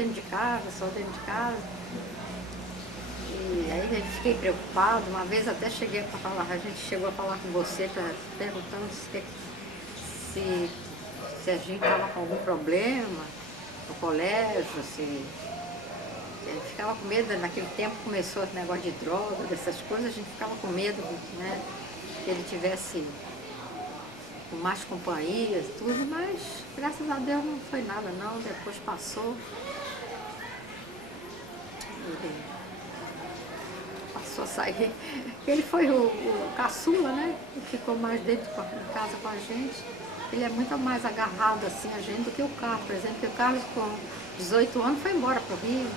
dentro de casa, só dentro de casa. E aí eu fiquei preocupado, uma vez até cheguei para falar, a gente chegou a falar com você, perguntando se a gente estava com algum problema no colégio, se a gente ficava com medo, naquele tempo começou esse negócio de droga, dessas coisas, a gente ficava com medo, né, que ele tivesse com mais companhias, tudo, mas graças a Deus não foi nada não, depois passou. Ele passou a sair. Ele foi o caçula, né? Que ficou mais dentro de casa com a gente. Ele é muito mais agarrado assim a gente do que o Carlos, por exemplo, que o Carlos com 18 anos foi embora para o Rio, não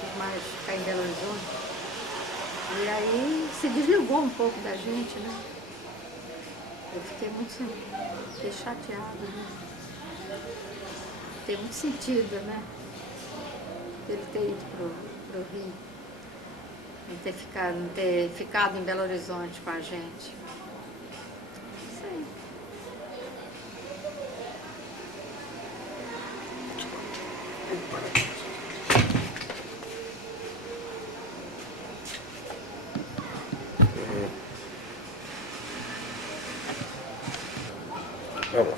quis mais ficar em Belo Horizonte. E aí se desligou um pouco da gente, né? Eu fiquei chateada, né? Tem muito sentido, né? Ele ter ido pro Rio. Não ter ficado em Belo Horizonte com a gente. Isso aí. Vamos lá.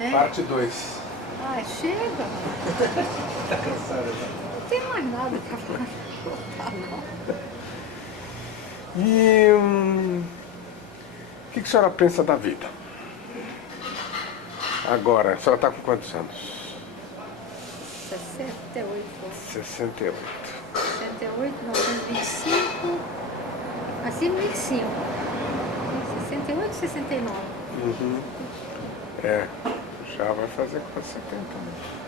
É? Parte 2. Ai, chega. Tá cansada já? Não tem mais nada pra falar. Não. E o que a senhora pensa da vida? Agora, a senhora está com quantos anos? 68. 68. 68, 925. Nasci em 25. 68, 69. Uhum. É, já vai fazer quase 70 anos.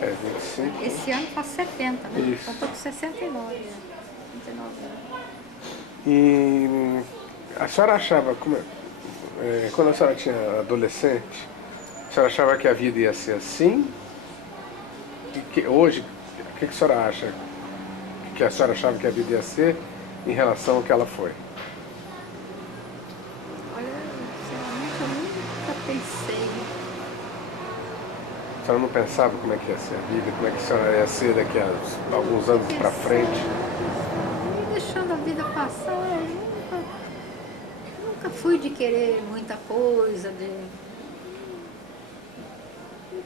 É, 25. Esse ano faz 70, né? Isso. Eu tô com 69. 69 anos. E a senhora achava, quando a senhora tinha adolescente, a senhora achava que a vida ia ser assim? E que hoje, o que a senhora acha que a senhora achava que a vida ia ser em relação ao que ela foi? Olha, sinceramente eu nunca pensei. A senhora não pensava como é que ia ser a vida, como é que a senhora ia ser daqui a alguns anos para frente? Me deixando a vida passar, eu nunca fui de querer muita coisa, me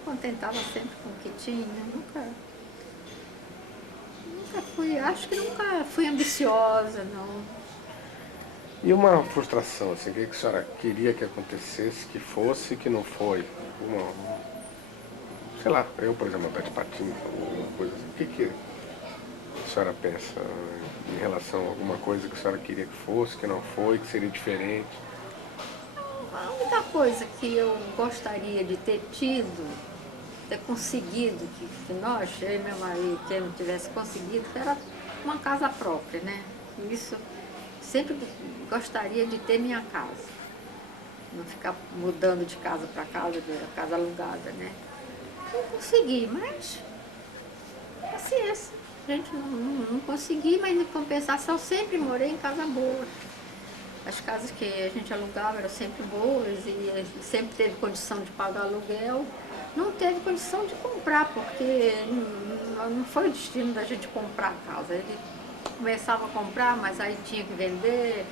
contentava sempre com o que tinha, nunca fui, acho que nunca fui ambiciosa, não. E uma frustração, assim, o que a senhora queria que acontecesse, que fosse, que não foi? Sei lá, eu, por exemplo, andar de patins, alguma coisa assim. O que a senhora pensa em relação a alguma coisa que a senhora queria que fosse, que não foi, que seria diferente? A única coisa que eu gostaria de ter tido, ter conseguido, que nós, eu e meu marido, que eu não tivesse conseguido, era uma casa própria, né? Isso, sempre gostaria de ter minha casa. Não ficar mudando de casa para casa, de casa alugada, né? Não consegui, mas paciência. A gente não consegui, mas em compensação sempre morei em casa boa. As casas que a gente alugava eram sempre boas e sempre teve condição de pagar aluguel. Não teve condição de comprar, porque não foi o destino da gente comprar a casa. Ele começava a comprar, mas aí tinha que vender,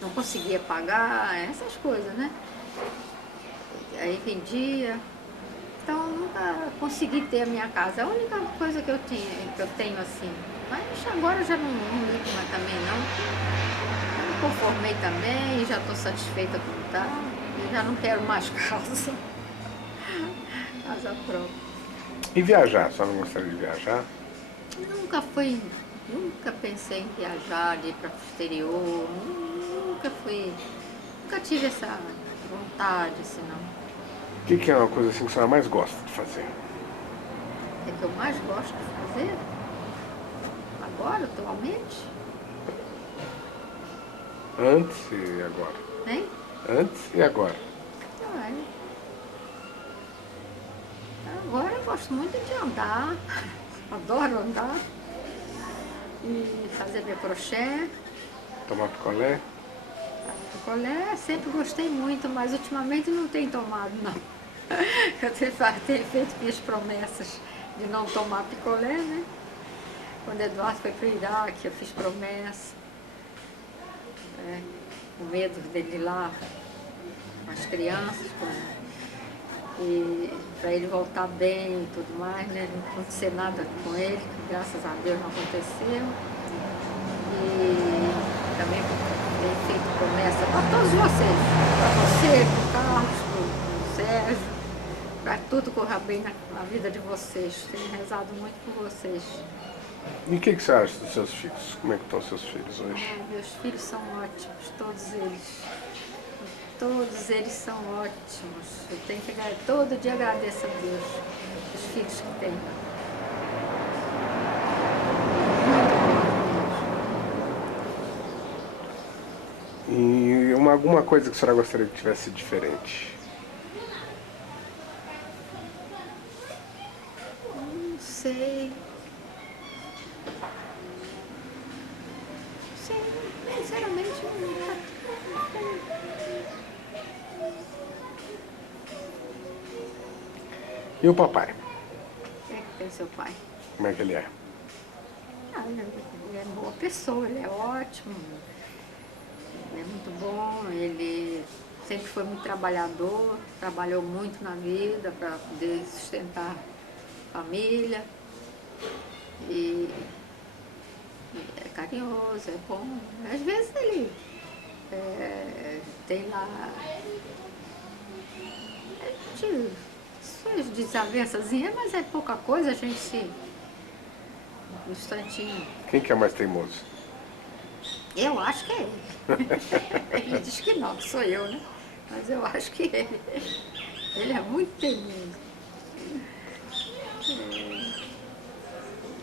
não conseguia pagar, essas coisas, né? Aí vendia. Então eu nunca consegui ter a minha casa. É a única coisa que eu tenho assim. Mas agora eu já não ligo mais também não. Eu me conformei também, já estou satisfeita como está. Eu já não quero mais casa. Casa própria. E viajar? A senhora não gostaria de viajar? Nunca pensei em viajar, de ir para o exterior. Nunca tive essa vontade, assim, não. O que é uma coisa assim que a senhora mais gosta de fazer? O que eu mais gosto de fazer? Agora, atualmente? Antes e agora? Hein? Antes e agora? Ai. Agora eu gosto muito de andar. Adoro andar. E fazer meu crochê. Tomar picolé? Picolé sempre gostei muito, mas ultimamente não tenho tomado, não. Eu tenho feito minhas promessas de não tomar picolé, né? Quando Eduardo foi para o Iraque, eu fiz promessa. Né? O medo dele ir lá com as crianças, e para ele voltar bem e tudo mais, né? Não acontecer nada com ele, que graças a Deus não aconteceu. E também tenho feito promessa para todos vocês, para você, para o Carlos, para o Sérgio, para tudo correr bem na vida de vocês. Tenho rezado muito por vocês. E o que você acha dos seus filhos? Como é que estão os seus filhos hoje? Meus filhos são ótimos, todos eles. Todos eles são ótimos. Eu tenho que todo dia agradeço a Deus os filhos que tenho. E alguma coisa que a senhora gostaria que tivesse diferente? Não sei. Sinceramente, não. E o papai? O que é que tem seu pai? Como é que ele é? Ele é boa pessoa, ele é ótimo, ele é muito bom, ele sempre foi muito trabalhador, trabalhou muito na vida para poder sustentar a família. E é carinhoso, é bom. Às vezes ele tem lá suas desavençazinhas, mas é pouca coisa, a gente se... Um instantinho. Quem que é mais teimoso? Eu acho que é ele. Ele diz que não, que sou eu, né? Mas eu acho que ele. Ele é muito teimoso.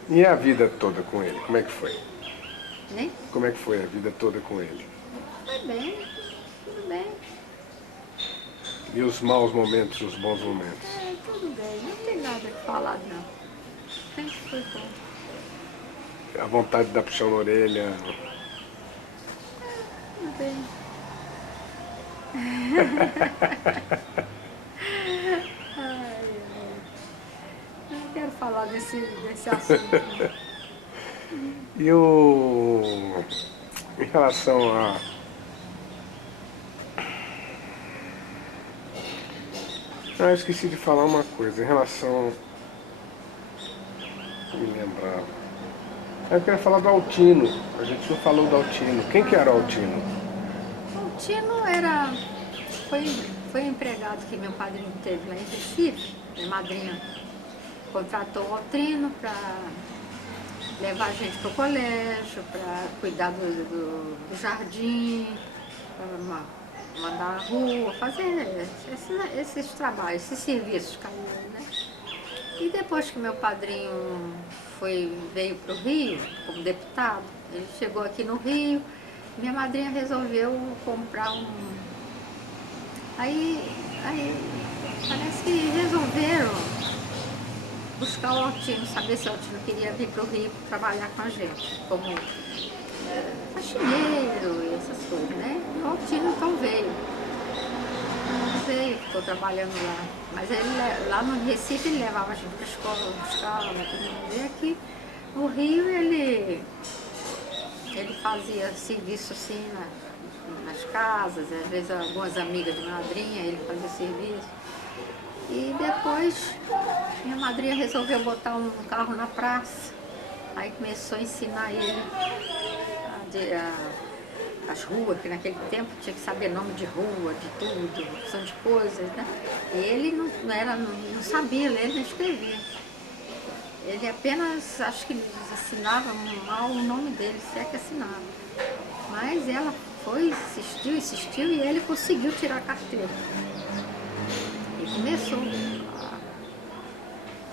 E a vida toda com ele? Como é que foi? Hein? Como é que foi a vida toda com ele? Foi bem, tudo bem. E os maus momentos, os bons momentos? Tudo bem, não tem nada que falar, não. Sempre foi bom. A vontade de dar puxão na orelha? Tudo bem. Ai, eu não quero falar desse assunto. E em relação a... eu esqueci de falar uma coisa. Em relação... me lembrar. Eu queria falar do Altino. A gente não falou do Altino. Quem que era o Altino? O Altino foi um empregado que meu padrinho teve lá em Recife. Minha madrinha contratou o Altino para levar a gente para o colégio, para cuidar do jardim, para mandar a rua, fazer esses trabalhos, esses serviços carinhosos, né? E depois que meu padrinho veio para o Rio como deputado, ele chegou aqui no Rio, minha madrinha resolveu comprar Aí parece que resolveram buscar o Altino, saber se o Altino queria vir para o Rio trabalhar com a gente, como faxineiro e essas coisas, né? E o Altino então veio, ficou trabalhando lá. Mas ele, lá no Recife ele levava a gente para a escola, buscava, tudo. Aqui no Rio ele fazia serviço assim nas casas, às vezes algumas amigas de madrinha, ele fazia serviço. E depois minha madrinha resolveu botar um carro na praça, aí começou a ensinar ele as ruas, que naquele tempo tinha que saber nome de rua, de tudo, opção de coisas, né? E ele não sabia ler nem escrever. Ele apenas, acho que assinava mal o nome dele, se é que assinava. Mas ela insistiu e ele conseguiu tirar a carteira. E começou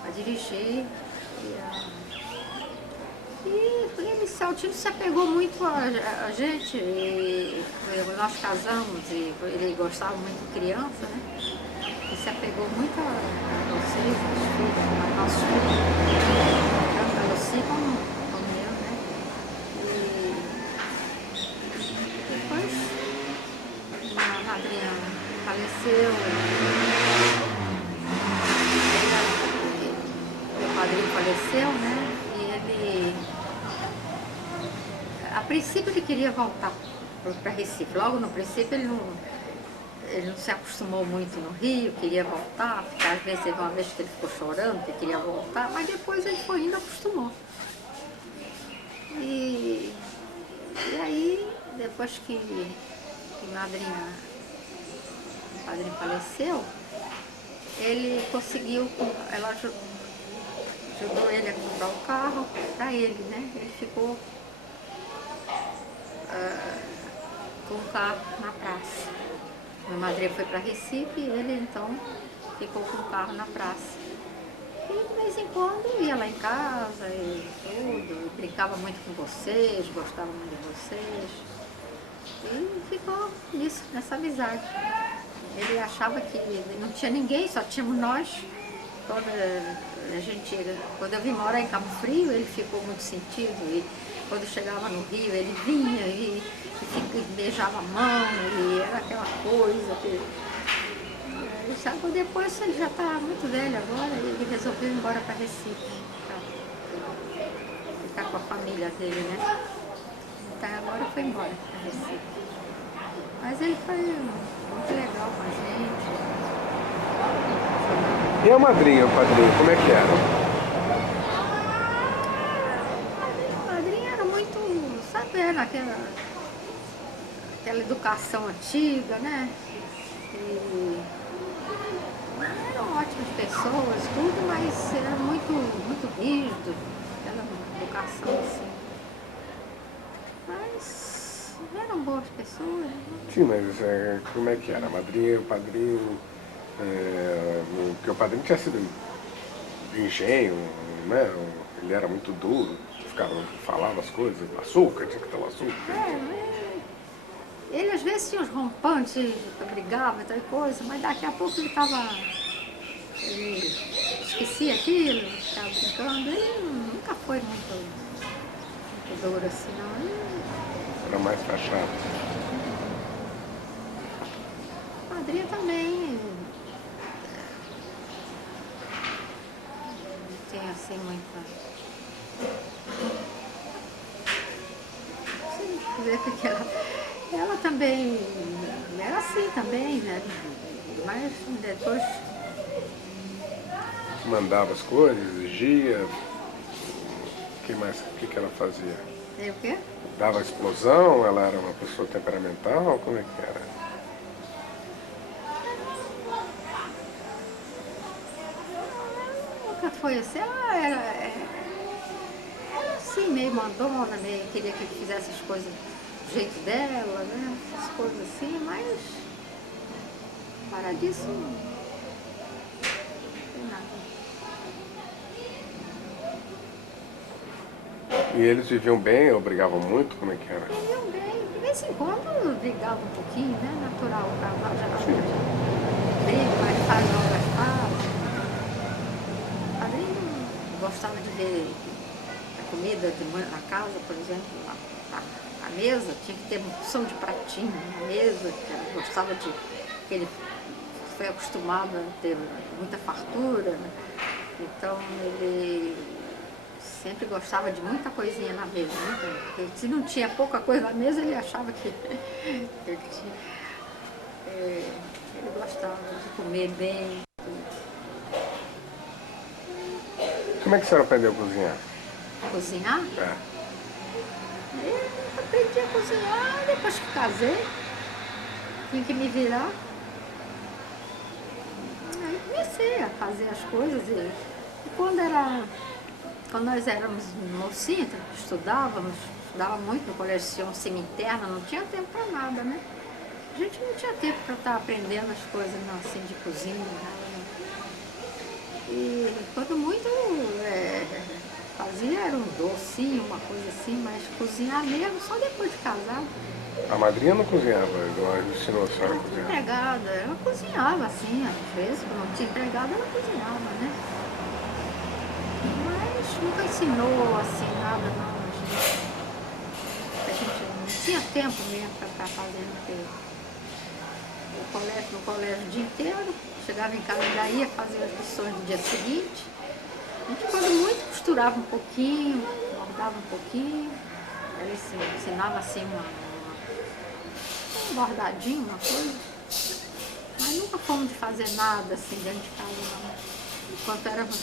a dirigir. E Altino se apegou muito a gente. E nós casamos e ele gostava muito de criança, né? Ele se apegou muito a vocês, aos nossos filhos, tanto a Lucy como eu, né? E depois minha madrinha faleceu. princípio ele queria voltar para Recife. Logo no princípio ele não se acostumou muito no Rio, queria voltar, porque às vezes teve uma vez que ele ficou chorando, que queria voltar, mas depois ele foi indo, acostumou. E aí, depois que o padrinho faleceu, ele conseguiu, ela ajudou ele a comprar o carro para ele, né? Ele ficou com o carro na praça. Minha madrinha foi para Recife e ele então ficou com o carro na praça. E de vez em quando ia lá em casa e tudo, e brincava muito com vocês, gostava muito de vocês. E ficou nisso, nessa amizade. Ele achava que não tinha ninguém, só tínhamos nós. Quando eu vim morar em Cabo Frio, ele ficou muito sentido. E quando chegava no Rio, ele vinha e beijava a mão, e era aquela coisa que... Sabe, depois ele já está muito velho agora, ele resolveu ir embora para Recife, para ficar com a família dele, né? Então agora foi embora para Recife. Mas ele foi muito legal com a gente. E a madrinha, o padrinho, como é que era? A madrinha era muito, sabe, aquela educação antiga, né? E eram ótimas pessoas, tudo, mas era muito, muito rígido, aquela educação assim. Mas eram boas pessoas. Né? Sim, mas como é que era? A madrinha, o padrinho... porque o padrinho tinha sido de engenho, né? Ele era muito duro, falava as coisas, açúcar, tinha que ter o açúcar. Ele às vezes tinha os rompantes, brigava e tal coisa, mas daqui a pouco ele esquecia aquilo, ficava brincando. Ele nunca foi muito duro assim, não. Era mais fachado. A madrinha também não tem assim muita... Não sei dizer o que ela também era assim também, né? Mas depois... Mandava as coisas, exigia. O que ela fazia? E o quê? Dava explosão? Ela era uma pessoa temperamental? Como é que era? Nunca foi assim. Ela era assim, meio mandona, meio queria que fizesse as coisas do jeito dela, né? Essas coisas assim, mas para disso não tem nada. E eles viviam bem ou brigavam muito? Como é que era? Viviam bem, de vez em quando brigava um pouquinho, né? Natural, o casal geralmente briga, mas faz obras fáceis. O padrinho gostava de ver a comida na casa, por exemplo, a mesa, tinha que ter uma porção de pratinho na mesa, que ela gostava de... que ele foi acostumado a ter muita fartura, né? Então ele sempre gostava de muita coisinha na mesa, né? Porque se não tinha pouca coisa na mesa, ele achava que ele gostava de comer bem. Como é que a senhora aprendeu a cozinhar? Cozinhar? É. Eu aprendi a cozinhar depois que casei, tinha que me virar. Aí comecei a fazer as coisas e quando nós éramos mocinhas, estudava muito no colégio Sion semi-interna, não tinha tempo para nada, né? A gente não tinha tempo para estar aprendendo as coisas não, assim de cozinha, nada, né? E quando muito fazia era um docinho, uma coisa assim, mas cozinhar mesmo só depois de casar. A madrinha não cozinhava, ela ensinou a senhora a cozinhar. Empregada, ela cozinhava assim, às vezes, quando não tinha empregada, ela cozinhava, né? Mas nunca ensinou assim nada, não. A gente não tinha tempo mesmo para ficar fazendo no colégio o dia inteiro, chegava em casa e ainda ia fazer as lições do dia seguinte. A gente, quando muito, costurava um pouquinho, bordava um pouquinho. Ele ensinava assim um bordadinho, uma coisa. Mas nunca fomos de fazer nada assim dentro de casa, não. Enquanto éramos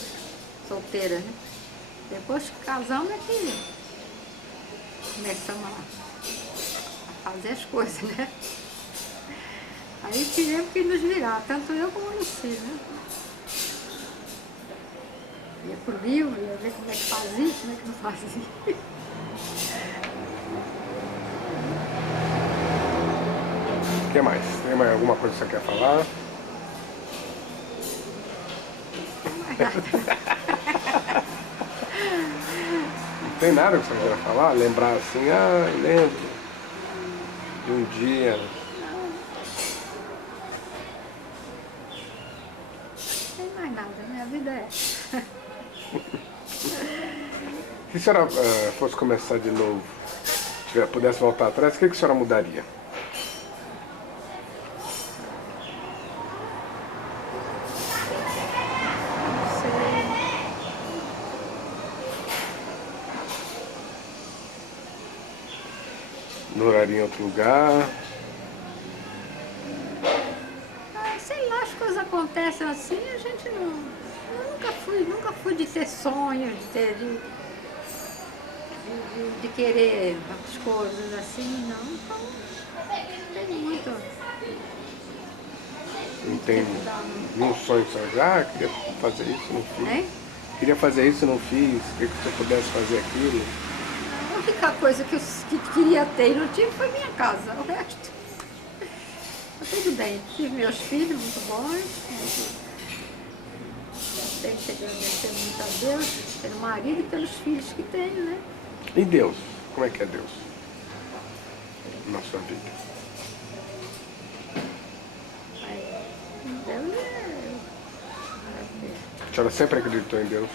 solteiras, né? Depois que casamos é que começamos a fazer as coisas, né? Aí tivemos que nos virar, tanto eu como a Lucy, né? Ia pro livro, ia ver como é que fazia, como é que não fazia. O que mais? Tem mais alguma coisa que você quer falar? Não tem nada que você queira falar? Lembrar assim, lembro de um dia. Não tem mais nada, minha vida é essa. Se a senhora fosse começar de novo, pudesse voltar atrás, o que a senhora mudaria? Não sei. Moraria em outro lugar? Sei lá, as coisas acontecem assim, a gente não. Eu nunca fui de ter sonhos, de querer as coisas assim, não. Então, não tem muito. Não tem nenhum sonho que você queria fazer isso, não fiz. Hein? Queria fazer isso, não fiz. Queria que você pudesse fazer aquilo. A única coisa que eu queria ter e não tive foi minha casa, o resto. Tá tudo bem, tive meus filhos muito bons. Tenho que agradecer muito a Deus, pelo marido e pelos filhos que tenho, né? E Deus? Como é que é Deus na sua vida? Deus A senhora sempre acreditou em Deus?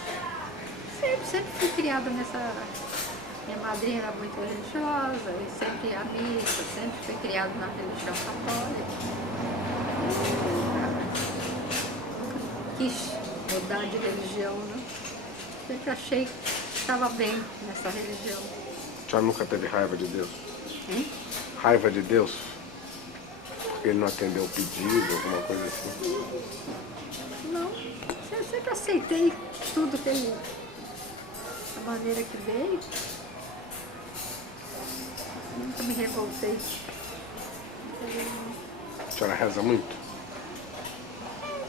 sempre fui criada nessa. Minha madrinha era muito religiosa, e sempre ia à missa, sempre fui criada na religião católica. Nunca quis mudar de religião, né? Sempre achei que estava bem nessa religião. A senhora nunca teve raiva de Deus? Hein? Raiva de Deus? Porque ele não atendeu o pedido, alguma coisa assim? Não, eu sempre aceitei tudo que ele, da maneira que veio. Nunca me revoltei. A senhora reza muito?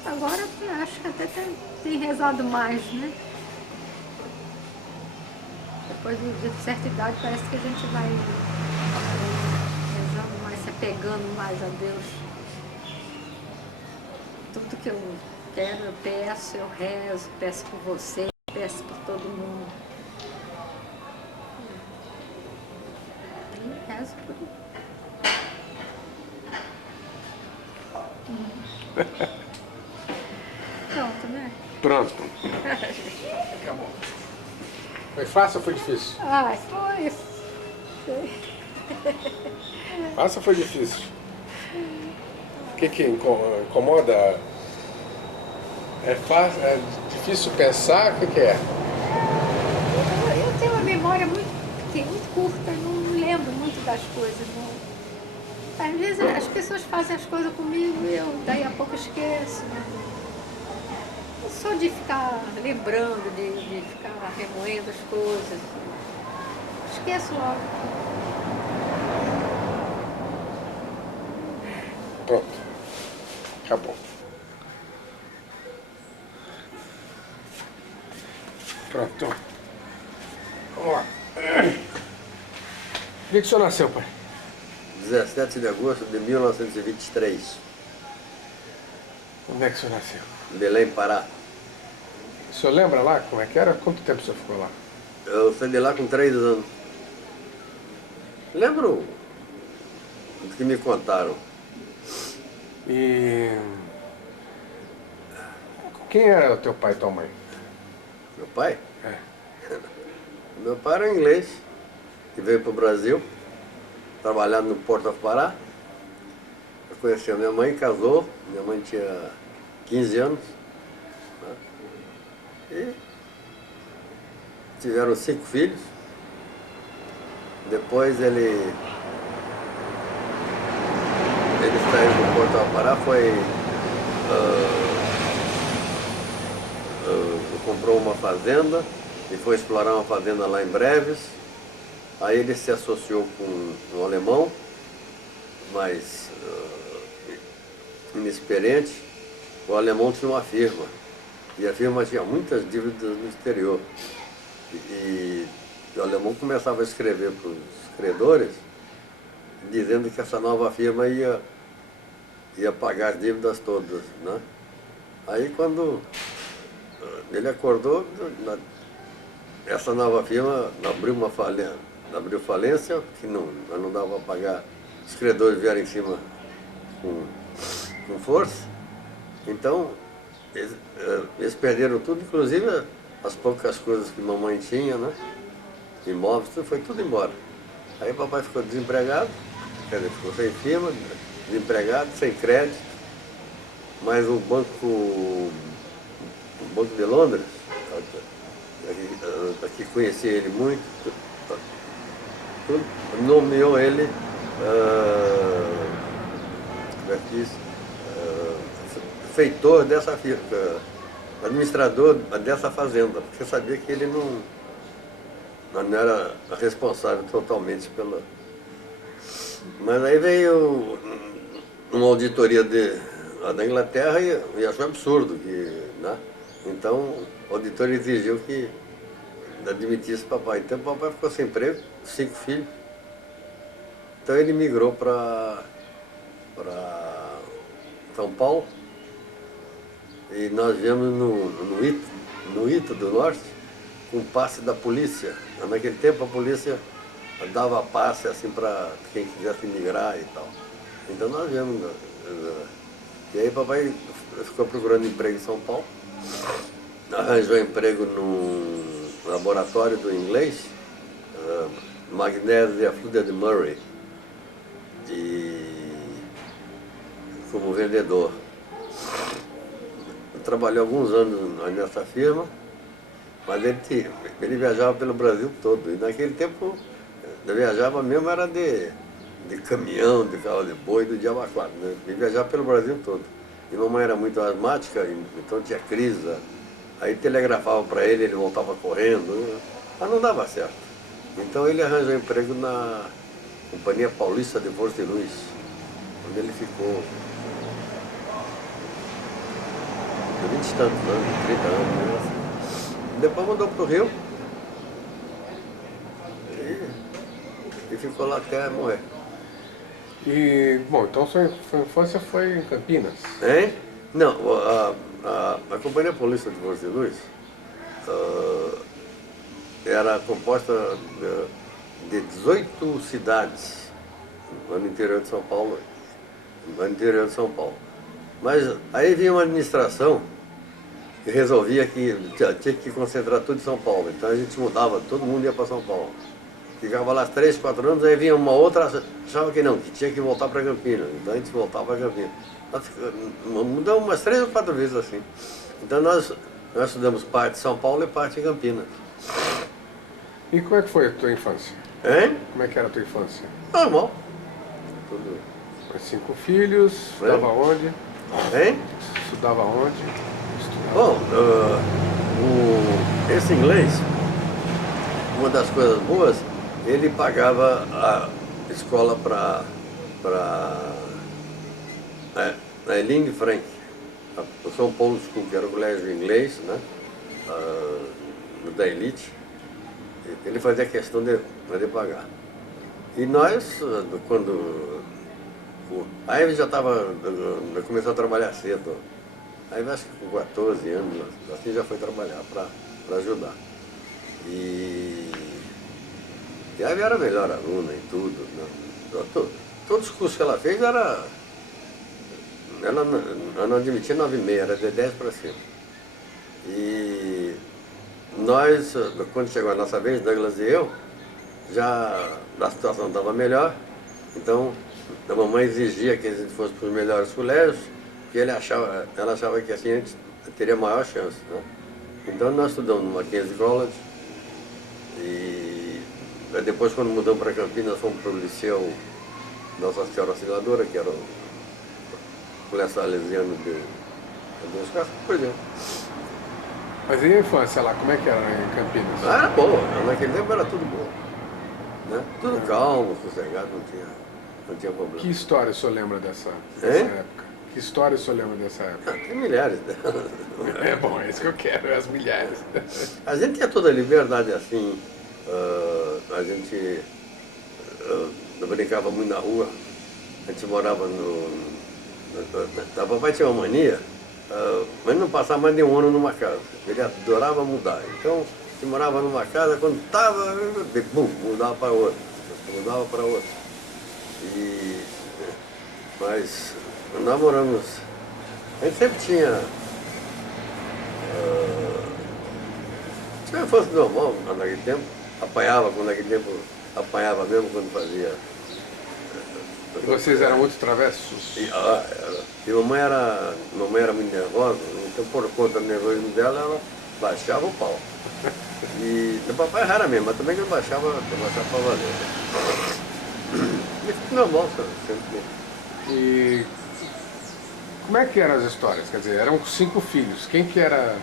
Agora eu acho que até tem rezado mais, né? Depois de certa idade parece que a gente vai rezando mais, se apegando mais a Deus. Tudo que eu quero, eu peço, eu rezo, peço por você, peço por todo mundo. E rezo por Pronto, né? Pronto. Acabou. Foi fácil ou foi difícil? Ai, foi. Fácil ou foi difícil? O que incomoda? É fácil, é difícil pensar? O que é? Eu tenho uma memória muito curta, não lembro muito das coisas. Não. Às vezes as pessoas fazem as coisas comigo e eu daí a pouco esqueço. Né? Eu sou de ficar lembrando, de ficar remoendo as coisas. Esqueço logo. Pronto. Acabou. Pronto. Vamos lá. Que dia que o senhor nasceu, pai? 17 de agosto de 1923, Onde é que o senhor nasceu? Belém, Pará. O senhor lembra lá como é que era? Quanto tempo o senhor ficou lá? Eu saí de lá com 3 anos. Lembro do que me contaram. E quem era o teu pai e tua mãe? Meu pai? É. Meu pai era um inglês, que veio para o Brasil, trabalhando no Port of Pará. Eu conheci a minha mãe, casou. Minha mãe tinha 15 anos. Né? E tiveram 5 filhos. Depois ele saiu do Porto do Pará, comprou uma fazenda e foi explorar uma fazenda lá em Breves. Aí ele se associou com um alemão, mais inexperiente. O alemão tinha uma firma, e a firma tinha muitas dívidas no exterior. E o alemão começava a escrever para os credores, dizendo que essa nova firma ia pagar as dívidas todas, né? Aí quando ele acordou, essa nova firma abriu falência, que não dava para pagar, os credores vieram em cima com força. Então, eles perderam tudo, inclusive as poucas coisas que mamãe tinha, né? Imóveis, foi tudo embora. Aí papai ficou desempregado, quer dizer, ficou sem firma, desempregado, sem crédito, mas o Banco de Londres, aqui conhecia ele muito, nomeou ele feitor dessa firma, administrador dessa fazenda, porque sabia que ele não era responsável totalmente pela... Mas aí veio uma auditoria da Inglaterra e achou absurdo, né? Então o auditor exigiu que admitisse o papai. Então o papai ficou sem emprego, 5 filhos. Então ele migrou para São Paulo. E nós viemos no Ito do Norte com passe da polícia. Naquele tempo a polícia dava passe assim para quem quisesse migrar e tal. Então nós viemos. E aí papai ficou procurando emprego em São Paulo. Arranjou emprego no laboratório do inglês, Magnésia Fluida de Murray, como vendedor. Trabalhou alguns anos nessa firma, mas ele viajava pelo Brasil todo. E naquele tempo, ele viajava mesmo, era de caminhão, de carro de boi, do diabo a quatro, né? Ele viajava pelo Brasil todo. E mamãe era muito asmática, então tinha crise. Aí telegrafava para ele voltava correndo, mas não dava certo. Então ele arranjou emprego na Companhia Paulista de Força e Luz, onde ele ficou 20 e tantos anos, 30 anos, assim. Depois mudou para o Rio e ficou lá até morrer. E, bom, então sua infância foi em Campinas? Hein? Não, a Companhia Paulista de Força e Luz era composta de 18 cidades no interior de São Paulo. Mas aí vinha uma administração que resolvia que tinha que concentrar tudo em São Paulo. Então a gente mudava, todo mundo ia para São Paulo. Ficava lá 3, 4 anos, aí vinha uma outra, achava que não, que tinha que voltar para Campinas. Então a gente voltava para Campinas. Mudamos umas 3 ou 4 vezes assim. Então nós estudamos parte de São Paulo e parte em Campinas. E como é que foi a tua infância? Hein? Como é que era a tua infância? Normal. Tudo. Mais 5 filhos, estudava onde? Hein? Estudava onde? Bom, esse inglês, uma das coisas boas, ele pagava a escola para a Eline Frank, o São Paulo School, que era o colégio inglês, né? Da elite. Ele fazia questão de pagar. E nós, aí ele já começou a trabalhar cedo. Aí acho que com 14 anos, assim já foi trabalhar para ajudar. E aí era a melhor aluna em tudo. Né? Todos os cursos que ela fez ela não admitia 9,5, era de 10 para cima. E nós, quando chegou a nossa vez, Douglas e eu, já a situação estava melhor, então a mamãe exigia que a gente fosse para os melhores colégios, porque ela achava que assim a gente teria maior chance. Né? Então nós estudamos no Mackenzie College e depois, quando mudamos para Campinas, fomos para o Liceu Nossa Senhora Auxiliadora, que era o colégio salesiano de Deus Castro, por exemplo. Mas e a infância lá, como é que era em Campinas? Ah, era boa, naquele tempo era tudo bom. Né? Tudo calmo, sossegado, não tinha problema. Que história o senhor lembra dessa Hein? época? Que história o senhor lembra dessa época? Tem milhares delas. É bom, é isso que eu quero, as milhares. A gente tinha toda a liberdade assim, a gente brincava muito na rua, a gente morava a papai tinha uma mania, mas não passava mais de um ano numa casa, ele adorava mudar. Então, a gente morava numa casa, quando estava, bum, mudava para outra, mudava para outra. Mas nós moramos, a gente sempre tinha se fosse normal naquele tempo, apanhava quando naquele tempo, apanhava mesmo quando fazia. E vocês eram muito travessos? E mamãe era muito nervosa, então por conta do nervosismo dela, ela baixava o pau. E do papai era mesmo, mas também que eu baixava para valer. E normal, sempre. E como é que eram as histórias? Quer dizer, eram 5 filhos. Quem que era...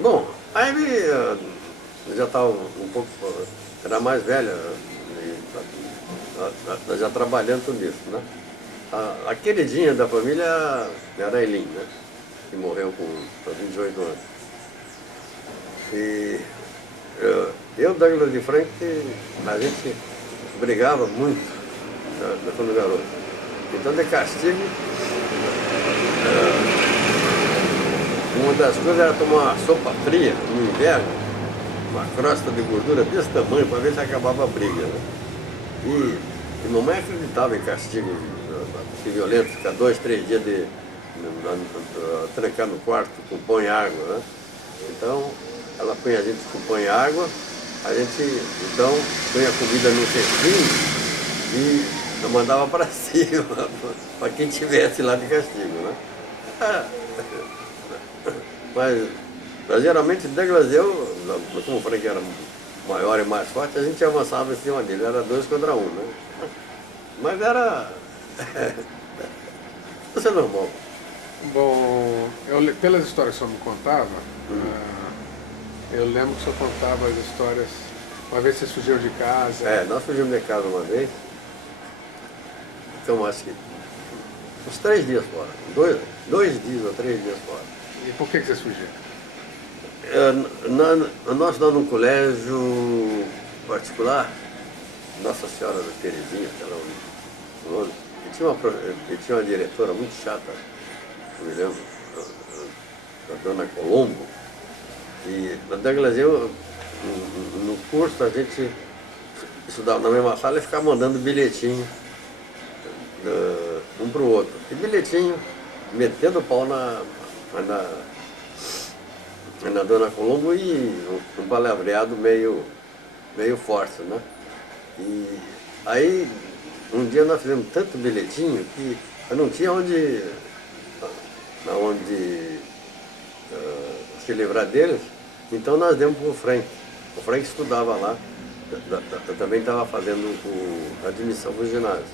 Bom, aí já estava um pouco, era mais velha, já trabalhando tudo isso, né? A queridinha da família era a Elin, né? Que morreu com 28 anos. E Douglas de Frank, a gente brigava muito quando garoto. Então, de castigo, uma das coisas era tomar uma sopa fria no inverno, uma crosta de gordura desse tamanho, para ver se acabava a briga. Né? E mamãe acreditava em castigo violento, ficar 2, 3 dias trancar no quarto com pão e água. Né? Então, ela punha a gente com pão e água, a gente então punha a comida no cestinho e mandava para cima, para quem tivesse lá de castigo. Né? Mas geralmente Douglas e eu, como o Frank era maior e mais forte, a gente avançava em cima dele, era 2 contra 1, né? Mas era... Isso é normal. Bom, pelas histórias que o senhor me contava, eu lembro que o senhor contava as histórias, uma vez vocês fugiram de casa. Nós fugimos de casa uma vez, então acho que uns 3 dias fora, 2 dias ou 3 dias fora. E por que vocês fugiram? Nós estávamos num colégio particular, Nossa Senhora da Terezinha, que era um nome, e tinha uma diretora muito chata, eu me lembro, a dona Colombo. E na Douglas eu, no curso, a gente estudava na mesma sala e ficava mandando bilhetinho um para o outro. E bilhetinho, metendo o pau na dona Colombo e um palavreado meio forte, né? E aí, um dia nós fizemos tanto bilhetinho que eu não tinha onde se livrar deles, então nós demos para o Frank. O Frank estudava lá, eu também estava fazendo a admissão para o ginásio.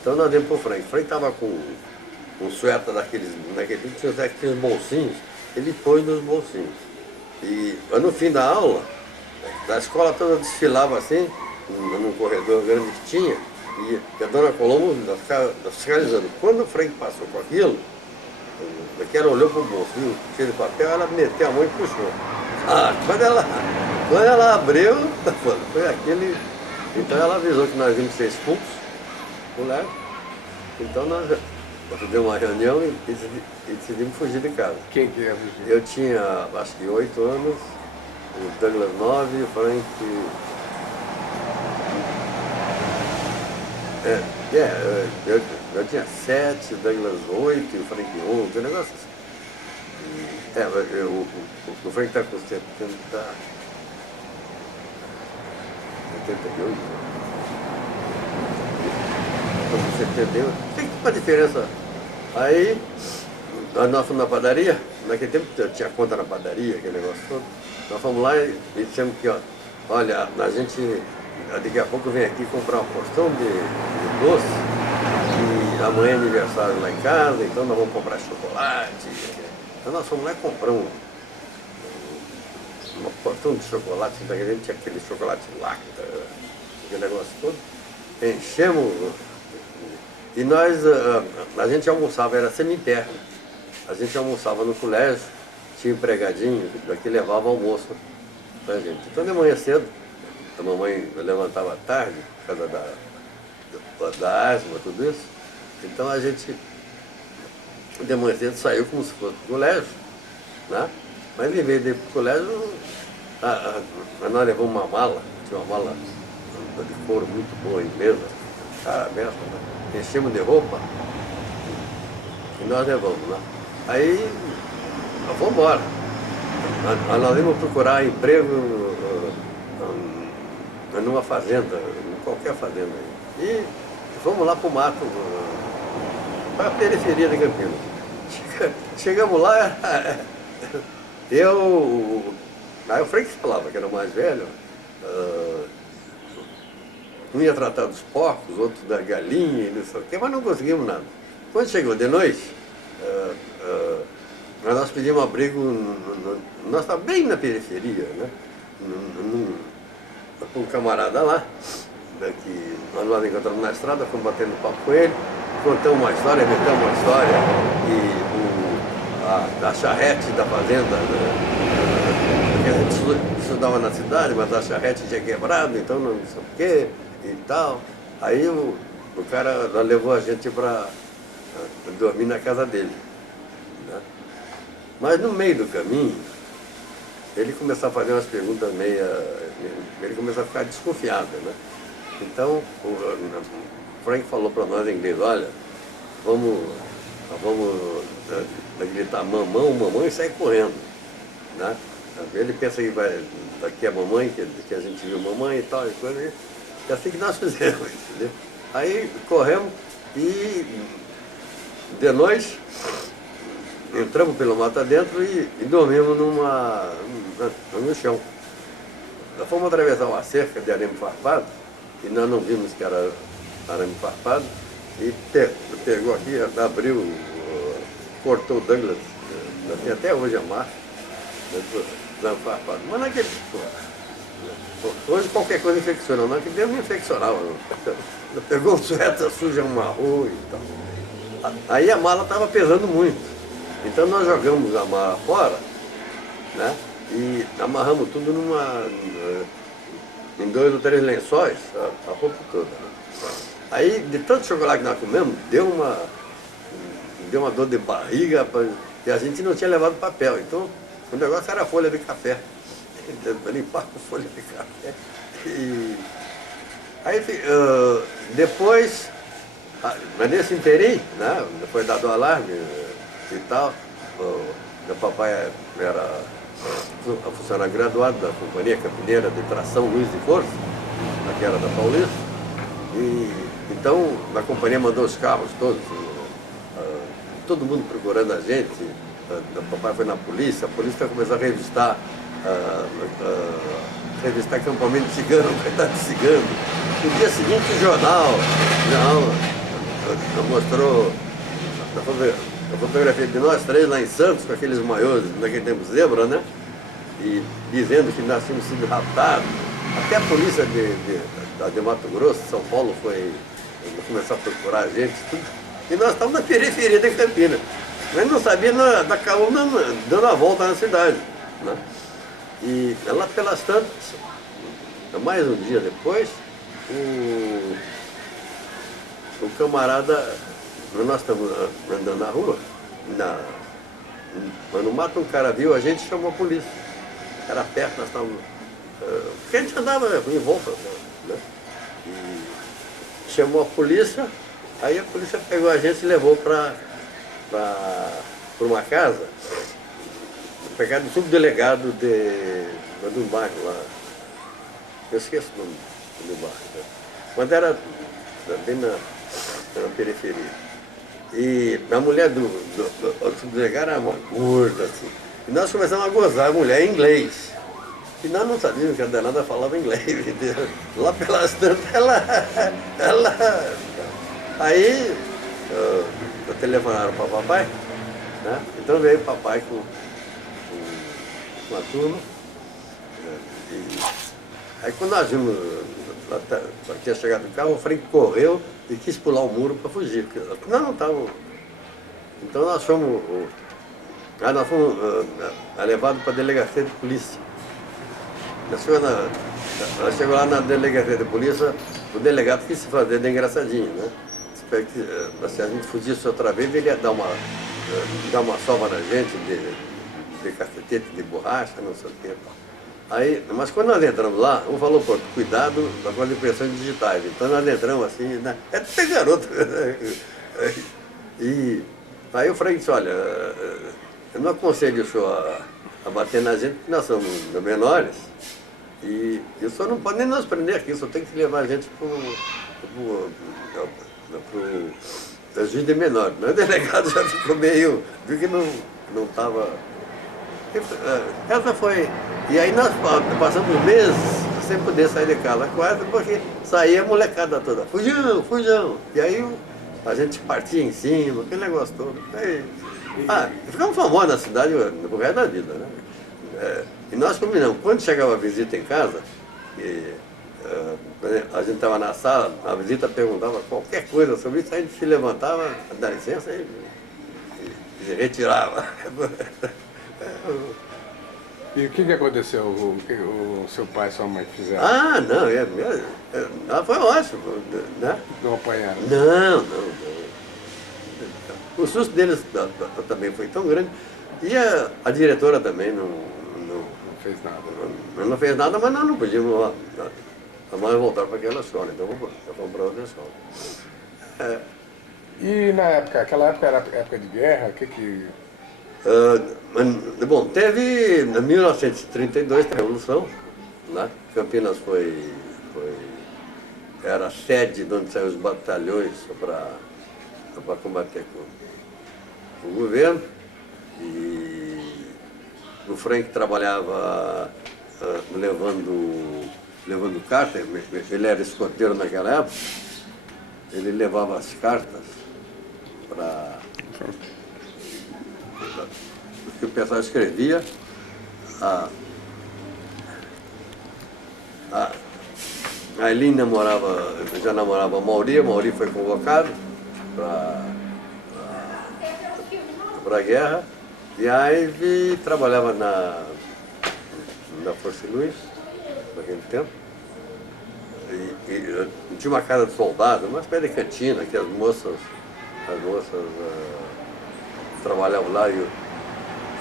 Então nós demos para o Frank. O Frank estava com um suéter naquele tinha aqueles bolsinhos, ele pôs nos bolsinhos. E no fim da aula, a escola toda desfilava assim, num corredor grande que tinha, e a dona Colombo ficava fiscalizando. Quando o Frank passou com aquilo, ela olhou para o bolsinho, cheio de papel, ela meteu a mão e puxou. Quando ela abriu, foi aquele... Então ela avisou que nós íamos ser expulsos, colégio. Então nós fizemos uma reunião e decidimos fugir de casa. Quem que ia fugir? Eu tinha, acho que 8 anos, o Douglas 9 e o Frank... Eu tinha 7, o Douglas 8 e o Frank 11, um negócio assim. O Frank está com 78. Com 78. Tem uma diferença. Aí nós fomos na padaria, naquele tempo tinha conta na padaria, aquele negócio todo. Nós fomos lá e dissemos que, ó, olha, a gente daqui a pouco vem aqui comprar uma porção de doce, e amanhã é aniversário lá em casa, então nós vamos comprar chocolate. Então nós fomos lá e compramos uma porção de chocolate, naquele tempo tinha aquele chocolate lacta, aquele negócio todo. Enchemos, e nós, a gente almoçava, era semi-interno. A gente almoçava no colégio, tinha empregadinho, daqui levava almoço pra gente. Então de manhã cedo, a mamãe levantava tarde, por causa da asma, tudo isso. Então a gente, de manhã cedo, saiu como se fosse pro colégio, né? Mas em vez de ir pro colégio, nós levamos uma mala, tinha uma mala de couro muito boa, inglesa, cara aberta, né? Enchemos de roupa e nós levamos, né? Aí, nós fomos embora. Nós íamos procurar emprego numa fazenda, em qualquer fazenda. E fomos lá para o mato, para a periferia de Campinas. Chegamos lá, aí o Frank falava que era o mais velho, um ia tratar dos porcos, outro da galinha, e não sei o quê, mas não conseguimos nada. Quando chegou de noite, nós pedimos abrigo, nós estávamos bem na periferia, né? Com um camarada lá, que nós encontramos na estrada, fomos batendo papo com ele, contamos uma história, inventamos uma história, e a charrete da fazenda, porque a gente estudava na cidade, mas a charrete tinha quebrado, então não sei o quê e tal. Aí o cara levou a gente para dormir na casa dele, né? Mas no meio do caminho, ele começou a fazer umas perguntas ele começou a ficar desconfiado, né? Então o Frank falou para nós em inglês, olha, vamos gritar mamão, mamãe, e sair correndo, né? Ele pensa que vai, daqui a mamãe, que a gente viu mamãe e tal, e coisa, e é assim que nós fizemos, entendeu? Aí corremos e de noite entramos pelo mato adentro e dormimos no chão. Nós fomos atravessar uma cerca de arame farpado, e nós não vimos que era arame farpado, e pegou aqui, abriu, cortou o Douglas, tem até hoje a marca, arame farpado. Mas naquele, hoje qualquer coisa infecciona, mas naquele tempo não infeccionava. Pegou o suéter sujo, amarrou e tal. Aí a mala estava pesando muito. Então nós jogamos a mala fora, né? E amarramos tudo em 2 ou 3 lençóis, a roupa toda. Né? Aí, de tanto chocolate que nós comemos, deu uma dor de barriga, rapaz, e a gente não tinha levado papel. Então, o negócio era folha de café. Limpar com folha de café. E aí, depois, mas nesse inteirinho, né, foi dado o alarme e tal, meu papai era funcionário graduado da Companhia Campineira de Tração Luiz de Força, que era da Paulista, e então a companhia mandou os carros todos, todo mundo procurando a gente. O papai foi na polícia, a polícia começou a revistar acampamento cigano, coitado de cigano. No dia seguinte o jornal mostrou a fotografia de nós 3 lá em Santos, com aqueles maiôs, naquele tempo zebra, né? E dizendo que nós tínhamos sido raptados. Até a polícia de Mato Grosso, São Paulo, começou a procurar a gente, tudo. E nós estávamos na periferia de Campinas. Mas não sabia da Caúna dando a volta na cidade, né? E lá pelas tantas, mais um dia depois, o camarada, nós estamos andando na rua, mas no mato um cara viu a gente e chamou a polícia. Era perto, nós estávamos. Porque a gente andava em volta, né? E chamou a polícia, aí a polícia pegou a gente e levou para uma casa, pegado do subdelegado de um bairro lá. Eu esqueço o nome do bairro, né? Mas era bem na periferia. E a mulher do subdelegado era uma gorda, assim. E nós começamos a gozar a mulher em inglês. E nós não sabíamos que a danada falava inglês, entendeu? Lá pelas tantas, Aí, telefonaram para papai, né? Então veio papai com a turma. Aí quando nós vimos, tinha chegado o carro, o Frank correu e quis pular o muro para fugir. Porque nós não estávamos. Então nós fomos levados para a delegacia de polícia. Nós chegou lá na delegacia de polícia, o delegado quis se fazer de engraçadinho, né? Se a gente fugisse outra vez, ele ia dar uma sova na gente de cacetete, de borracha, não sei o quê. Aí, mas quando nós entramos lá, um falou, pô, cuidado com as impressões digitais. Então nós entramos assim, né? É garoto. E aí o Frank disse, olha, eu não aconselho o senhor a bater na gente, porque nós somos menores. E o senhor não pode nem nos prender aqui, o senhor tem que levar a gente para o juiz de menor. Mas o delegado já ficou meio, viu que não estava... Essa foi... E aí nós passamos meses sem poder sair de casa, quase porque saía a molecada toda, fujão, fujão. E aí a gente partia em cima, aquele negócio todo. Aí, ficamos famosos na cidade pro resto da vida, né? E nós combinamos, quando chegava a visita em casa, a gente estava na sala, a visita perguntava qualquer coisa sobre isso, a gente se levantava, dá licença, e retirava. E o que aconteceu? O seu pai e sua mãe fizeram? Não, foi ótimo, né? Não apanharam? Não. O susto deles também foi tão grande. E a diretora também não fez nada. Não fez nada, mas nós não podíamos mais voltar para aquela escola, então fomos para outra escola. E na época, aquela época era época de guerra, o que... Bom, teve em 1932 a Revolução, né? Campinas era a sede de onde saíram os batalhões para combater com o governo. E o Frank trabalhava levando cartas, ele era escoteiro naquela época, ele levava as cartas para... que o pessoal escrevia. A Aileen já namorava a Mauri foi convocado para a guerra, e a Ivy trabalhava na Força Luz, naquele tempo, e tinha uma casa de soldado, uma espécie de cantina, que as moças trabalhavam lá, e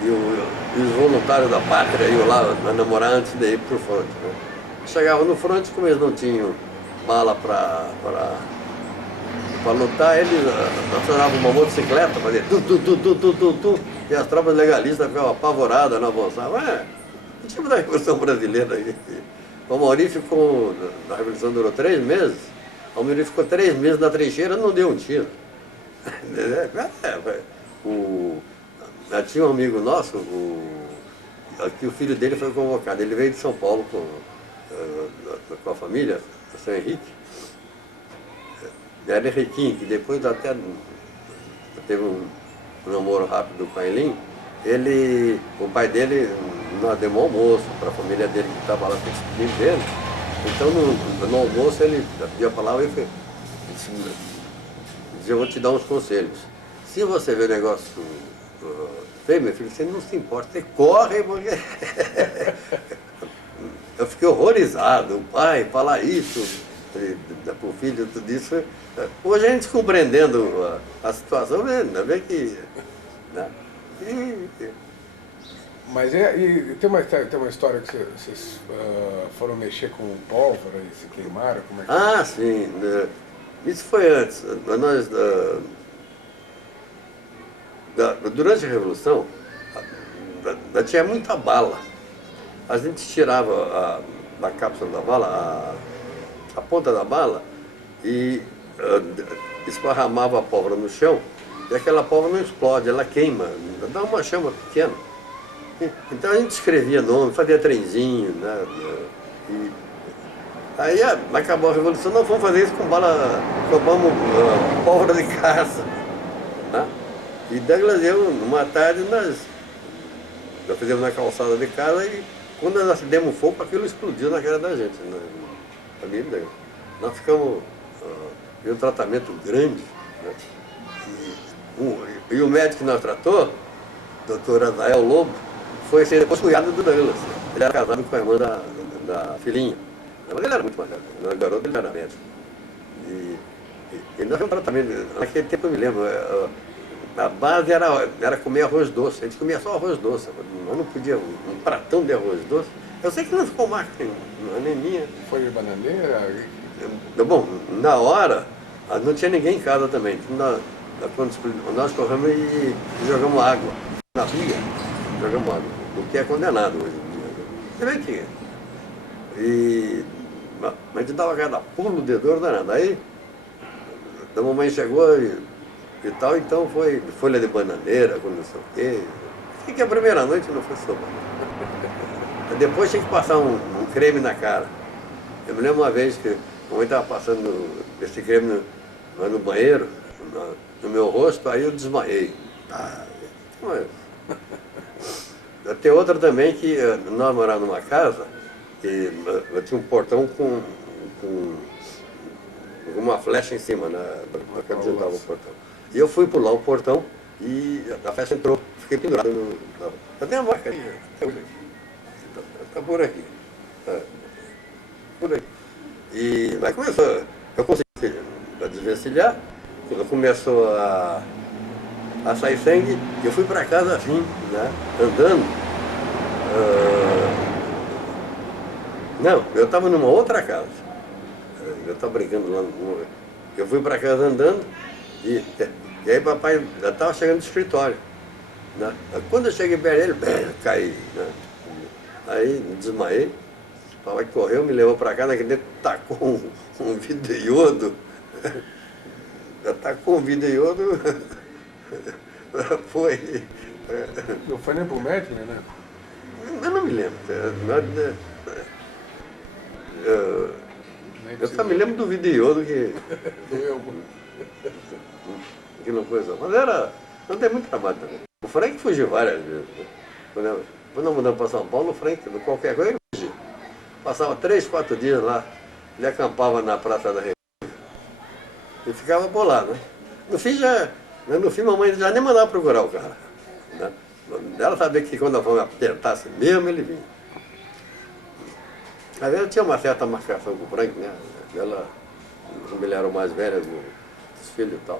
os voluntários da pátria iam lá namorar antes de ir para o fronte, né? Chegavam no fronte, como eles não tinham bala para lutar, eles acionavam uma motocicleta, fazia tu, e as tropas legalistas ficavam apavoradas, não avançavam. O tipo da Revolução Brasileira aí. O Mauri ficou, a Revolução durou 3 meses, o Mauri ficou 3 meses na trincheira, não deu um tiro. Tinha um amigo nosso, que o filho dele foi convocado. Ele veio de São Paulo com a família, o São Henrique. Era Henriquinho, que depois até teve um namoro rápido com a Aileen. O pai dele, nós demos um almoço para a família dele que estava lá despedindo dele. Então no almoço ele ia falar e disse, eu vou te dar uns conselhos. Se você vê o negócio feio, meu filho, você não se importa, você corre, porque... Eu fiquei horrorizado, o pai falar isso para o filho, tudo isso. Hoje a gente compreendendo a situação, vê que... Né? Mas e tem uma história que vocês foram mexer com pólvora e se queimaram? Como é que... Sim. Isso foi antes. Nós... Durante a Revolução, tinha muita bala. A gente tirava da cápsula da bala, a ponta da bala, e esparramava a pólvora no chão e aquela pólvora não explode, ela queima, dá uma chama pequena. Então a gente escrevia nome, fazia trenzinho, né? E aí acabou a Revolução, nós fomos fazer isso com bala, tomamos pólvora de caça. Né? E Douglas, eu, numa tarde, nós fizemos na calçada de casa e quando nós acendemos fogo, aquilo explodiu na cara da gente. Né? Nós ficamos em um tratamento grande. Né? E o médico que nos tratou, o doutor Azael Lobo, foi ser depois cunhado do Douglas. Ele era casado com a irmã da filhinha. Mas ele era muito mais velho. O garoto ele era médico. E nós fizemos um tratamento. Naquele tempo eu me lembro, a base era comer arroz doce. A gente comia só arroz doce. Nós não podia um pratão de arroz doce. Eu sei que não ficou mais, não é nem minha. Foi de bananeira? Bom, na hora, não tinha ninguém em casa também. Nós corremos e jogamos água na pia. Jogamos água. O que é condenado hoje em dia. Você vê que. Mas a gente dava cada pulo de dor danada. Aí a mamãe chegou e tal, então foi folha de bananeira, com não sei o quê. Sei que a primeira noite não foi sopa. Depois tinha que passar um creme na cara. Eu me lembro uma vez que a mamãe estava passando esse creme no banheiro, no meu rosto, aí eu desmaiei. Tem outra também que nós morávamos numa casa e tinha um portão com uma flecha em cima, na que apresentava o portão. E eu fui pular o portão e a flecha entrou, fiquei pendurado eu tenho a marca aí, está por aqui. Por aí. E aí começou, eu consegui desvencilhar, quando começou a sair sangue, eu fui para casa assim, né, andando. Não, eu estava numa outra casa. Eu estava brincando lá. Eu fui para casa andando e aí papai já estava chegando no escritório. Né? Quando eu cheguei perto dele, caí. Né? Aí desmaiei. O papai correu, me levou para cá, naquele dentro tacou um vidro de iodo. Tacou um vidro de iodo. Foi. Não foi nem pro médico, né? Eu não me lembro. Eu só me lembro do vidro de iodo que não foi só. Mas não tem muito trabalho também. O Frank fugiu várias vezes. Né? Quando nós mudamos para São Paulo, o Frank, qualquer coisa, ele fugia. Passava 3, 4 dias lá. Ele acampava na Praça da República e ficava por lá. Né? No fim, mamãe já nem mandava procurar o cara. Né? Ela sabia que quando a fome apertasse mesmo, ele vinha. Às vezes tinha uma certa marcação com o Frank, né? Ela, como ele era o mais velho dos filhos e tal.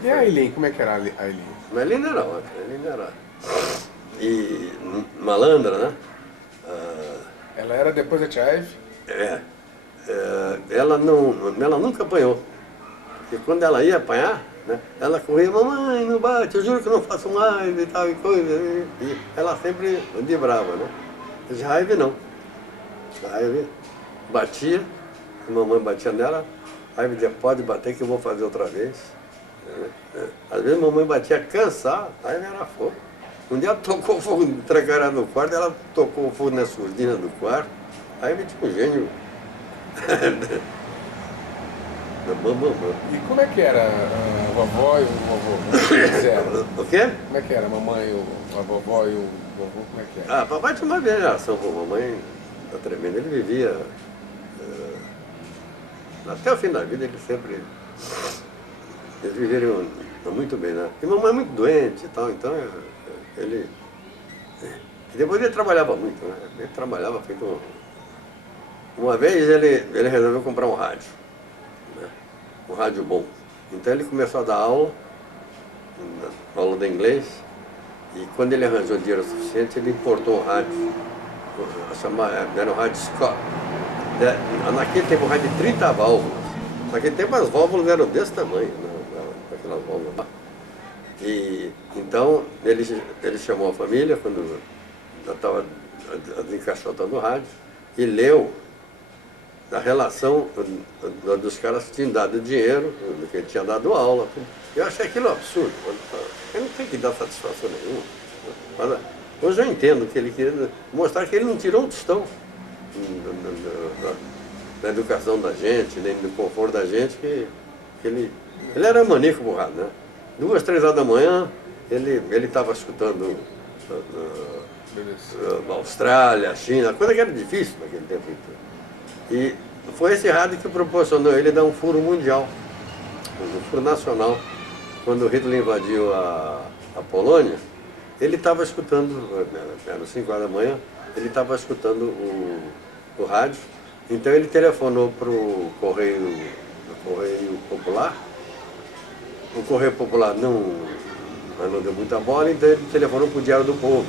E a Aileen, como é que era a Aileen? Mas a Aileen era outra, a Aileen era... E malandra, né? Ela era depois da Tia Eve? Ela nunca apanhou. Porque quando ela ia apanhar, né, ela corria, mamãe, não bate, eu juro que não faço mais e tal e coisa. E ela sempre de brava, né? De raiva não. A raiva batia, a mamãe batia nela, a raiva dizia, pode bater que eu vou fazer outra vez. Às vezes a mamãe batia cansar, a raiva era fogo. Um dia ela tocou fogo, trancaram no quarto, ela tocou fogo na surdina do quarto, aí me tinha um gênio. E como é que era a vovó e o vovô? O quê? Como é que era a mamãe, a vovó e o vovô? Como é que era? Papai tinha uma veneração por mamãe tremenda. Ele vivia até o fim da vida, eles viveram muito bem, né? E mamãe é muito doente e tal, então ele... E depois ele trabalhava muito, né? Ele trabalhava feito Uma vez ele resolveu comprar um rádio, né? Um rádio bom. Então ele começou a dar aula de inglês, e quando ele arranjou dinheiro suficiente, ele importou um rádio, era um rádio Scott. Naquele tempo o rádio de 30 válvulas. Naquele tempo as válvulas eram desse tamanho, né? Aquelas válvulas lá. E então ele chamou a família, quando já estava desencaixotando o rádio, e leu da relação dos caras que tinham dado dinheiro, que ele tinha dado aula. Eu achei aquilo um absurdo. Ele não tem que dar satisfação nenhuma. Mas, hoje eu entendo que ele queria mostrar que ele não tirou um tostão da educação da gente, nem do conforto da gente, que ele era maníaco borrado, né? 2, 3 horas da manhã, ele estava escutando a Austrália, a China, coisa que era difícil naquele tempo. E foi esse rádio que proporcionou ele dar um furo mundial, um furo nacional. Quando Hitler invadiu a Polônia, ele estava escutando, eram 5 horas da manhã, ele estava escutando o rádio. Então ele telefonou para o Correio Popular. O Correio Popular não deu muita bola, então ele telefonou para o Diário do Povo.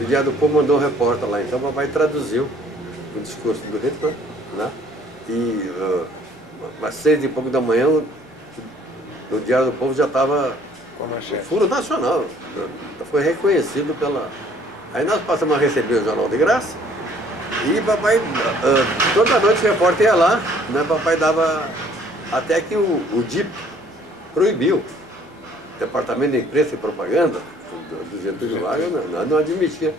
O Diário do Povo mandou um repórter lá, então o papai traduziu o discurso do Hitler, né? E às 6 e pouco da manhã, o Diário do Povo já estava furo nacional, foi reconhecido pela... Aí nós passamos a receber o jornal de graça, e papai, toda noite o repórter ia lá, né? Papai dava, até que o DIP proibiu, Departamento de Imprensa e Propaganda, do Getúlio Vargas, não admitia.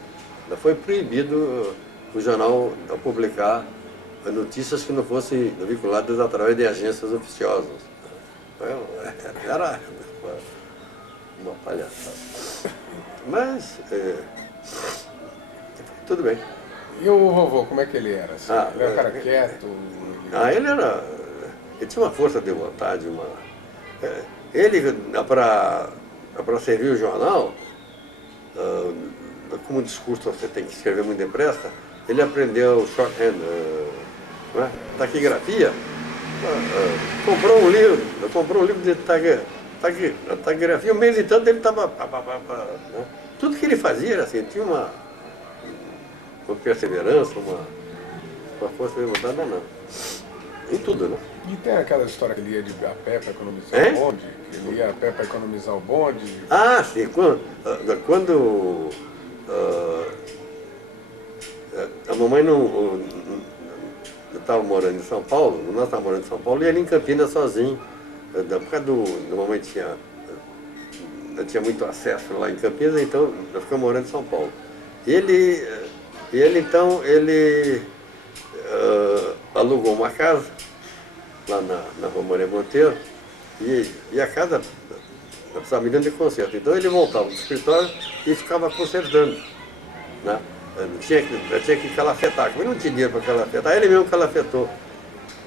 Foi proibido o jornal a publicar notícias que não fossem vinculadas através de agências oficiosas. Era uma palhaçada. Mas, tudo bem. E o vovô, como é que ele era? Assim? Ele era um cara quieto? Ele tinha uma força de vontade, ele, para servir o jornal, como discurso você tem que escrever muito depressa, ele aprendeu shorthand, taquigrafia, comprou um livro de taquigrafia, um mês e tanto ele estava... Tudo que ele fazia era assim, tinha uma perseverança, uma força de vontade danada. Em tudo, né? E tem aquela história que ele ia a pé para economizar o bonde? Que ele ia a pé para economizar o bonde? Ah, sim. Quando a mamãe não... Eu estava morando em São Paulo, nós estávamos morando em São Paulo, e ele em Campinas sozinho. Por causa da mamãe tinha muito acesso lá em Campinas, então nós ficamos morando em São Paulo. Ele alugou uma casa lá na Rua Maria Monteiro, e a casa precisava me de conserto. Então ele voltava do escritório e ficava consertando, né? Eu tinha que calafetar, como ele não tinha dinheiro para calafetar, ele mesmo calafetou,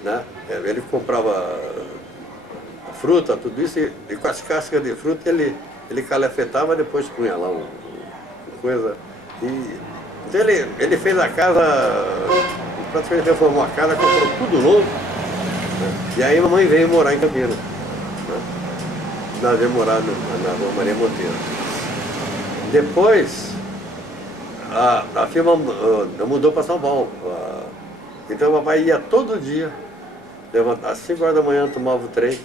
né? Ele comprava a fruta, tudo isso, e com as cascas de fruta ele calafetava, depois punha lá uma coisa. Então ele fez a casa, praticamente reformou a casa, comprou tudo novo, né? E aí a mamãe veio morar em Campinas, né? Nós veio morar na Rua Maria Monteiro. Depois, a firma mudou para São Paulo. Então o papai ia todo dia, às 5 horas da manhã tomava o trem.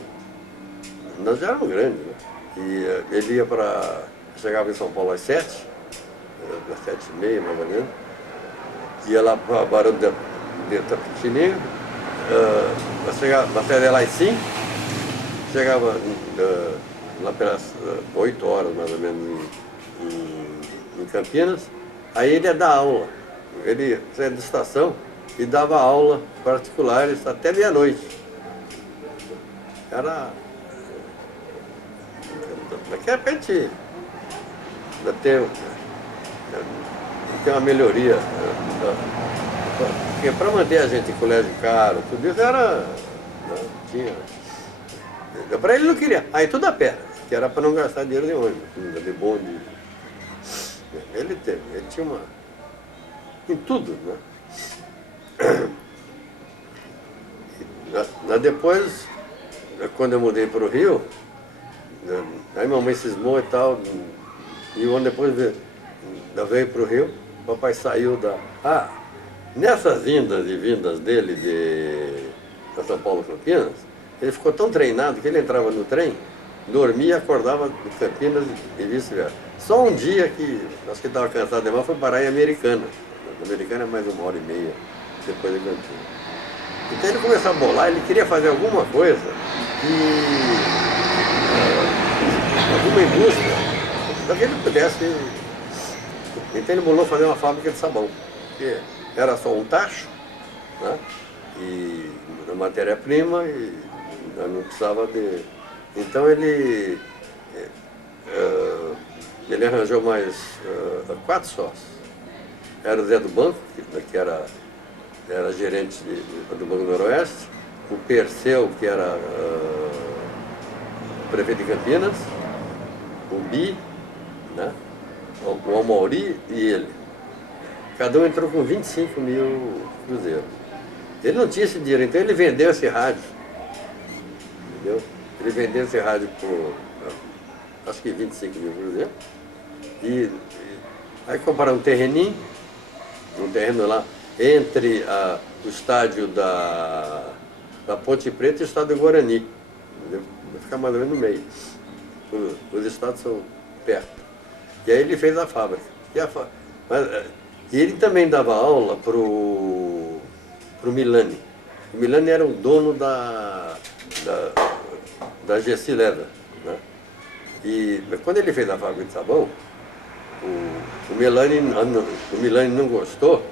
Nós já éramos grandes, né? E ele ia chegava em São Paulo às 7, às 7h30, mais ou menos. Ia lá para a Barão de Tapetininga, saía lá às 5, chegava lá pelas 8 horas, mais ou menos, em Campinas. Aí ele ia dar aula. Ele saía da estação e dava aula particulares até meia-noite. Daqui a repente tem uma melhoria. Porque para manter a gente em colégio caro, tudo isso era... Tinha... Para ele não queria. Aí tudo a pé, que era para não gastar dinheiro de ônibus, de bonde. Ele tinha uma... em tudo, né? Depois, quando eu mudei para o Rio, aí mamãe cismou e tal, e um ano depois veio para o Rio, o papai saiu nessas indas e vindas dele de São Paulo Campinas, ele ficou tão treinado que ele entrava no trem, dormia e acordava em Campinas e vice-versa. Só um dia que, acho que estava cansado demais, foi parar em Americana. Americana é mais 1h30 depois de Campinas. Então ele começou a bolar, ele queria fazer alguma coisa alguma indústria, para que ele pudesse. Então ele bolou fazer uma fábrica de sabão, que era só um tacho, né? E a matéria-prima, e não precisava de. Então ele arranjou mais 4 sócios. Era o Zé do Banco, que era gerente do Banco Noroeste, o Perseu, que era prefeito de Campinas, o Bi, né? O Amauri e ele. Cada um entrou com 25 mil cruzeiros. Ele não tinha esse dinheiro, então ele vendeu esse rádio. Entendeu? Ele vendeu esse rádio por, acho que 25 mil cruzeiros. Aí compraram um terreno lá, entre o estádio da Ponte Preta e o estádio do Guarani. Entendeu? Vai ficar mais ou menos no meio. Os estádios são perto. E aí ele fez a fábrica. E ele também dava aula pro Milani. O Milani era o dono da GC Leather, né? E quando ele fez a fábrica de sabão, o Milani não gostou.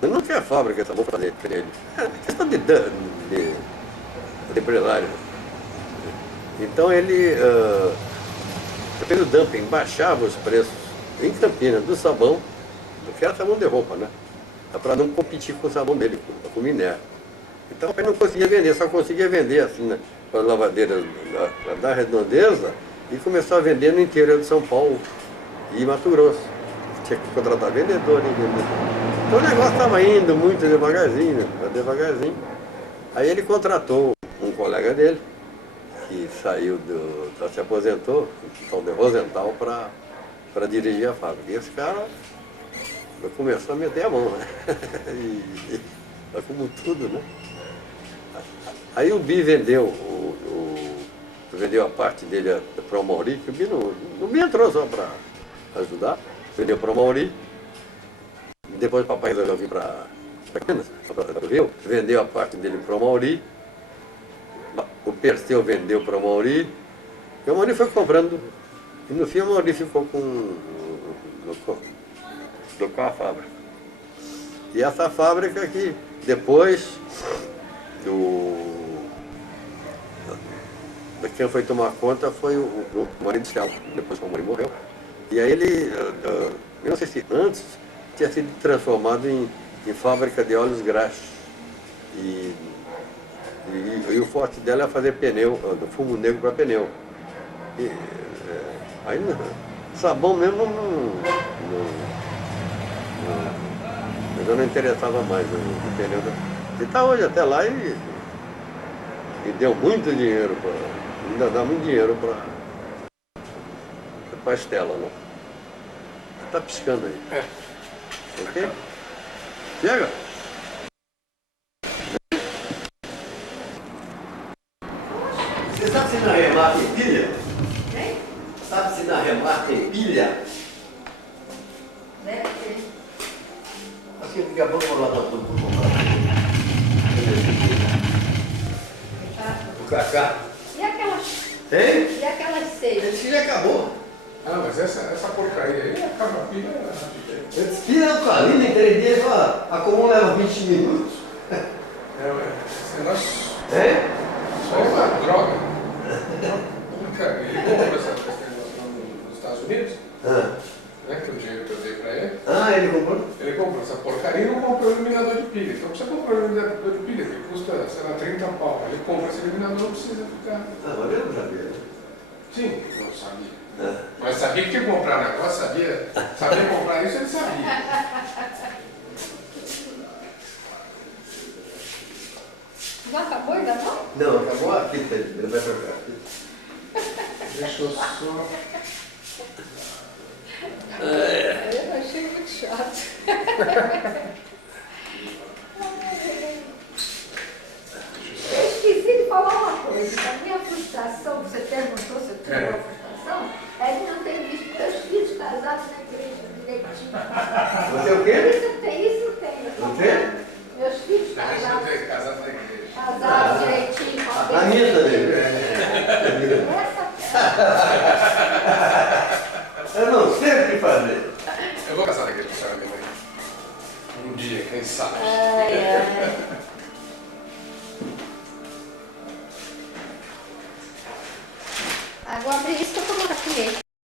Não quer a fábrica de sabão fazer para ele. É questão de empresário. Então ele fez o dumping, baixava os preços em Campinas do sabão, que era sabão de roupa, né? Para não competir com o sabão dele, com o minério. Então ele não conseguia vender, só conseguia vender assim, né, para as lavadeiras da Redondeza, e começou a vender no interior de São Paulo e Mato Grosso. Tinha que contratar vendedor, né? Então o negócio estava indo muito devagarzinho. Aí ele contratou um colega dele, que saiu se aposentou, o tal de Rosenthal, para dirigir a fábrica. E esse cara começou a meter a mão, né? Como tudo, né? Aí o Bi vendeu a parte dele para o Mauri, que o Bi não entrou só para ajudar, vendeu para o Mauri. Depois o papai resolveu vir para Campinas, para o Rio, vendeu a parte dele para o Mauri. O Perseu vendeu para o Mauri. E o Mauri foi comprando. E no fim o Mauri ficou com a fábrica. E essa fábrica que depois quem foi tomar conta foi o marido industrial, depois que o Mauri morreu. E aí ele, eu não sei se antes, tinha sido transformado em fábrica de óleos graxos. E o forte dela é fazer pneu, fumo negro para pneu. Aí sabão mesmo eu não interessava mais no pneu. E está hoje até lá e deu muito dinheiro, ainda dá muito dinheiro para a Estela, né? Está piscando aí. Ok? Chega! Você sabe se na Remar tem pilha? Hein? Sabe se na Remar tem pilha? Deve ter. Acho que daqui a pouco eu vou lá dar tudo para comprar. O Cacá. E aquelas... Tem? E aquelas seias? Esse já acabou. Ah, mas essa porcaria aí acaba a pilha Esse pilha é o calinho, em 3 dias, a comum leva 20 minutos. Esse negócio É? só é uma droga. Cara, ele comprou esse negócio nos Estados Unidos, né, que o dinheiro que eu dei pra ele. Ah, ele comprou? Ele comprou essa porcaria e não comprou iluminador de pilha. Então você comprou iluminador de pilha, que custa, sei lá, 30 pau. Ele compra esse iluminador, não precisa ficar. Ah, mas eu não sabia, né? Sim, não sabia. Mas sabia que tinha que comprar negócio, sabia comprar isso, ele sabia. Não acabou ainda não? Não, acabou aqui, ele vai trocar. Deixa eu só. Eu achei muito chato. Eu esqueci de falar uma coisa. A minha frustração, você perguntou se eu tinha uma frustração, é de não ter visto meus filhos casados na igreja, direitinho. Você é o quê? Isso tem. Não tem? Meus filhos casados. mensagem. Ai, ai. Agora, isso que eu tô aqui.